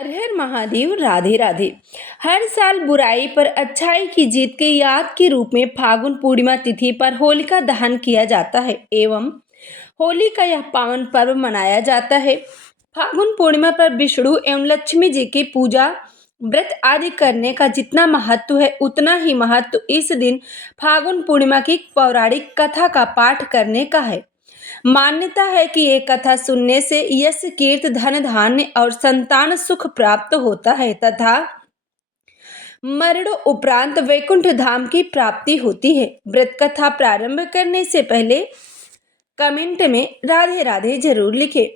हर हर महादेव, राधे राधे। हर साल बुराई पर अच्छाई की जीत के याद के रूप में फागुन पूर्णिमा तिथि पर होलिका दहन किया जाता है एवं होली का यह पावन पर्व मनाया जाता है। फागुन पूर्णिमा पर विष्णु एवं लक्ष्मी जी की पूजा, व्रत आदि करने का जितना महत्व है उतना ही महत्व इस दिन फागुन पूर्णिमा की पौराणिक कथा का पाठ करने का है। मान्यता है कि ये कथा सुनने से यश, कीर्ति, धन धान्य और संतान सुख प्राप्त होता है तथा मरणों उपरांत वैकुंठ धाम की प्राप्ति होती है। व्रत कथा प्रारंभ करने से पहले कमेंट में राधे राधे जरूर लिखें।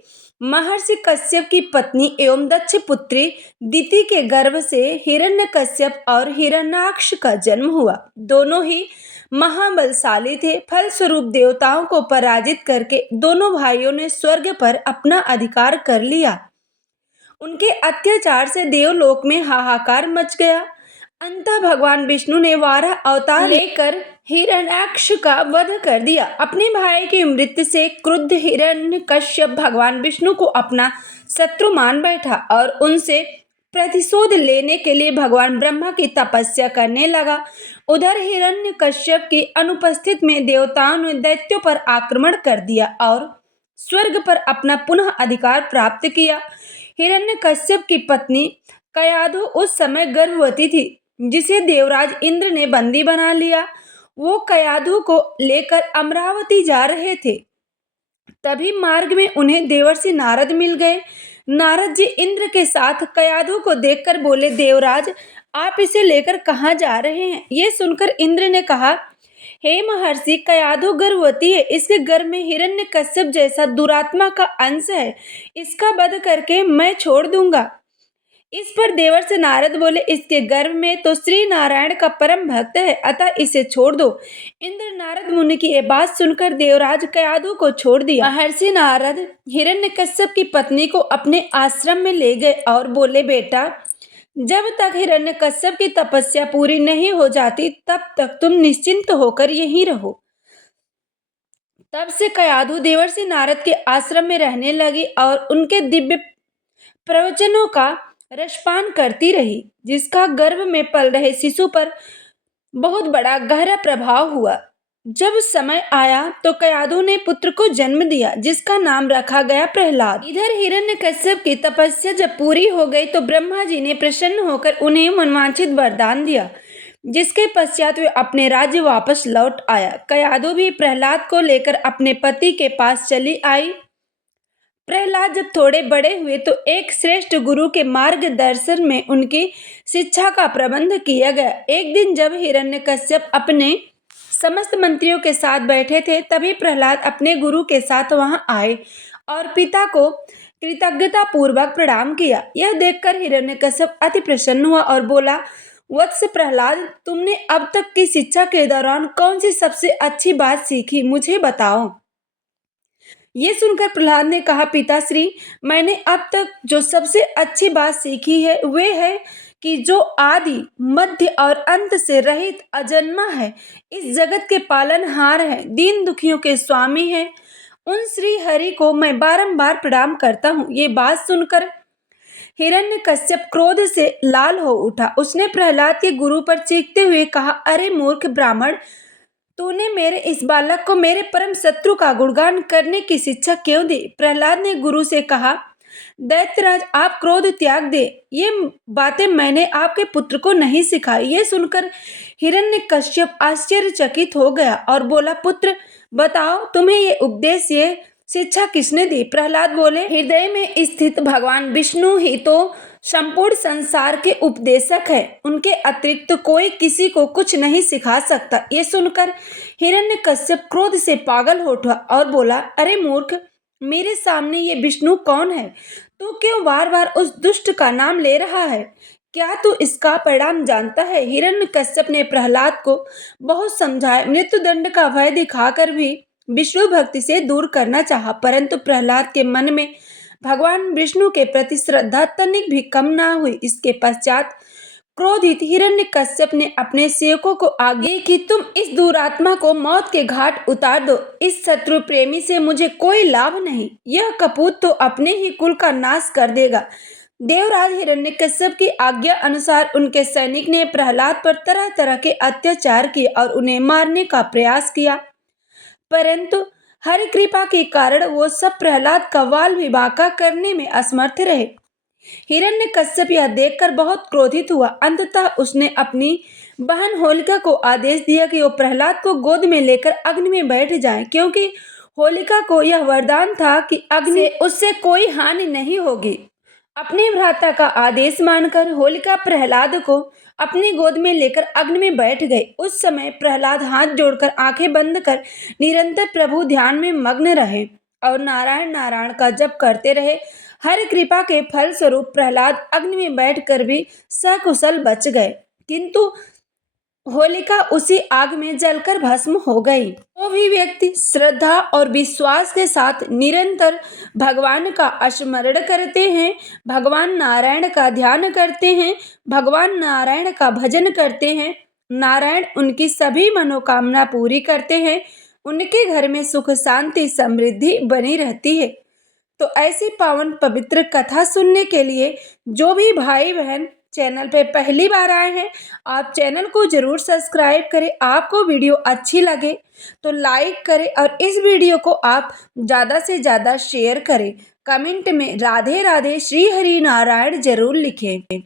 महर्षि कश्यप की पत्नी एवं दक्ष पुत्री दिति के गर्भ से हिरण्यकश्यप और हिरण्याक्ष का जन्म हुआ। दोनों ही महाबलशाली थे। फलस्वरूप देवताओं को पराजित करके दोनों भाइयों ने स्वर्ग पर अपना अधिकार कर लिया। उनके अत्याचार से देवलोक में हाहाकार मच गया। अंततः भगवान विष्णु ने वाराह अवतार लेकर हिरण्याक्ष का वध कर दिया। अपने भाई की मृत्यु से क्रुद्ध हिरण्यकश्यप भगवान विष्णु को अपना शत्रु मान बैठा और उनसे प्रतिशोध लेने के लिए भगवान ब्रह्मा की तपस्या करने लगा। उधर हिरण्यकश्यप की अनुपस्थित में देवताओं ने दैत्यों पर आक्रमण कर दिया और स्वर्ग पर अपना पुनः अधिकार प्राप्त किया। हिरण्यकश्यप की पत्नी कयाधु उस समय गर्भवती थी, जिसे देवराज इंद्र ने बंदी बना लिया। वो कयाधु को लेकर अमरावती जा रहे थे। तभी मार्ग में उन्हें देवर्षि नारद मिल गए। नारद जी इंद्र के साथ कयाधु को देखकर बोले, देवराज आप इसे लेकर कहाँ जा रहे हैं? ये सुनकर इंद्र ने कहा, हे महर्षि, कयाधु गर्भवती है। इसके गर्भ में हिरण्यकश्यप जैसा दुरात्मा का अंश है। इसका वध करके मैं छोड़ दूंगा। इस पर देवर्षि नारद बोले, इसके गर्भ में तो श्री नारायण का परम भक्त है, अतः इसे छोड़ दो। इंद्र नारद मुनि की ये बात सुनकर देवराज कयाधु को छोड़ दिया। महर्षि नारद हिरण्यकश्यप की पत्नी को अपने आश्रम में ले गए और बोले, बेटा, जब तक हिरण्यकश्यप की तपस्या पूरी नहीं हो जाती तब तक तुम निश्चिंत होकर यहीं रहो। तब से कयाधु देवर्षि नारद के आश्रम में रहने लगी और उनके दिव्य प्रवचनों का रसपान करती रही, जिसका गर्भ में पल रहे शिशु पर बहुत बड़ा गहरा प्रभाव हुआ। जब समय आया तो कयाधु ने पुत्र को जन्म दिया, जिसका नाम रखा गया प्रहलाद। इधर हिरण्यकश्यप की तपस्या जब पूरी हो गई तो ब्रह्मा जी ने प्रसन्न होकर उन्हें मनवांछित वरदान दिया, जिसके पश्चात वे अपने राज्य वापस लौट आया। कयाधु भी प्रहलाद को लेकर अपने पति के पास चली आई। प्रहलाद जब थोड़े बड़े हुए तो एक श्रेष्ठ गुरु के मार्गदर्शन में उनकी शिक्षा का प्रबंध किया गया। एक दिन जब हिरण्यकश्यप अपने समस्त मंत्रियों के साथ बैठे थे, तभी प्रहलाद अपने गुरु के साथ वहां आए और पिता को कृतज्ञता पूर्वक प्रणाम किया। यह देखकर हिरण्यकश्यप अति प्रसन्न हुआ और बोला, वत्स प्रहलाद, तुमने अब तक की शिक्षा के दौरान कौन सी सबसे अच्छी बात सीखी, मुझे बताओ। ये सुनकर प्रहलाद ने कहा, पिताश्री, मैंने अब तक जो सबसे अच्छी बात सीखी है वे है कि जो आदि, मध्य और अंत से रहित अजन्मा है, इस जगत के पालनहार है, दीन दुखियों के स्वामी है, उन श्री हरि को मैं बारंबार प्रणाम करता हूँ। ये बात सुनकर हिरण्यकश्यप क्रोध से लाल हो उठा। उसने प्रहलाद के गुरु पर चीखते हुए कहा, अरे मूर्ख ब्राह्मण, तूने मेरे इस बालक को मेरे परम शत्रु का गुणगान करने की शिक्षा क्यों दी? प्रहलाद ने गुरु से कहा, दैत्यराज, आप क्रोध त्याग दे। ये बातें मैंने आपके पुत्र को नहीं सिखाई। ये सुनकर हिरण्यकश्यप आश्चर्यचकित हो गया और बोला, पुत्र, बताओ तुम्हें ये उपदेश, ये शिक्षा किसने दी? प्रहलाद बोले, हृदय में स्थित भगवान विष्णु ही तो संपूर्ण संसार के उपदेशक है। उनके अतिरिक्त कोई किसी को कुछ नहीं सिखा सकता। ये सुनकर हिरण्यकश्यप क्रोध से पागल हो उठा और बोला, अरे मूर्ख, मेरे सामने ये विष्णु कौन है? तू क्यों बार बार उस दुष्ट का नाम ले रहा है? क्या तू इसका परिणाम जानता है? हिरण्यकश्यप ने प्रहलाद को बहुत समझाया, मृत्युदंड का भय दिखाकर भी विष्णु भक्ति से दूर करना चाहा, परंतु प्रहलाद के मन में भगवान विष्णु के प्रति श्रद्धा तनिक भी कम ना हुई। इसके पश्चात क्रोधित हिरण्यकश्यप ने अपने सेवकों को आगे कि तुम इस दुरात्मा को मौत के घाट उतार दो। इस शत्रु प्रेमी से मुझे कोई लाभ नहीं। यह कपूत तो अपने ही कुल का नाश कर देगा। देवराज हिरण्यकश्यप की आज्ञा अनुसार उनके सैनिक ने प्रहलाद पर तरह तरह के अत्याचार किए और उन्हें मारने का प्रयास किया, परंतु हरि कृपा के कारण वो सब प्रहलाद का वाल विभागा करने में असमर्थ रहे। हिरण्यकश्यप यह देखकर बहुत क्रोधित हुआ। अंततः उसने अपनी बहन होलिका को आदेश दिया कि वो प्रहलाद को गोद में लेकर अग्नि में बैठ जाए, क्योंकि होलिका को यह वरदान था कि अग्नि से उससे कोई हानि नहीं होगी। अपने भ्राता का आदेश मानकर होलिका प्रहलाद को अपनी गोद में लेकर अग्नि में बैठ गए। उस समय प्रहलाद हाथ जोड़कर आंखें बंद कर निरंतर प्रभु ध्यान में मग्न रहे और नारायण नारायण का जप करते रहे। हर कृपा के फल स्वरूप प्रहलाद अग्नि में बैठकर भी सकुशल बच गए, किंतु होलिका उसी आग में जलकर भस्म हो गई। जो भी व्यक्ति श्रद्धा और विश्वास के साथ निरंतर भगवान का स्मरण करते हैं, भगवान नारायण का ध्यान करते हैं, भगवान नारायण का भजन करते हैं, नारायण उनकी सभी मनोकामना पूरी करते हैं, उनके घर में सुख शांति समृद्धि बनी रहती है। तो ऐसी पावन पवित्र कथा सुनने के लिए जो भी भाई बहन चैनल पे पहली बार आए हैं, आप चैनल को जरूर सब्सक्राइब करें। आपको वीडियो अच्छी लगे तो लाइक करें और इस वीडियो को आप ज़्यादा से ज़्यादा शेयर करें। कमेंट में राधे राधे श्री हरि नारायण जरूर लिखें।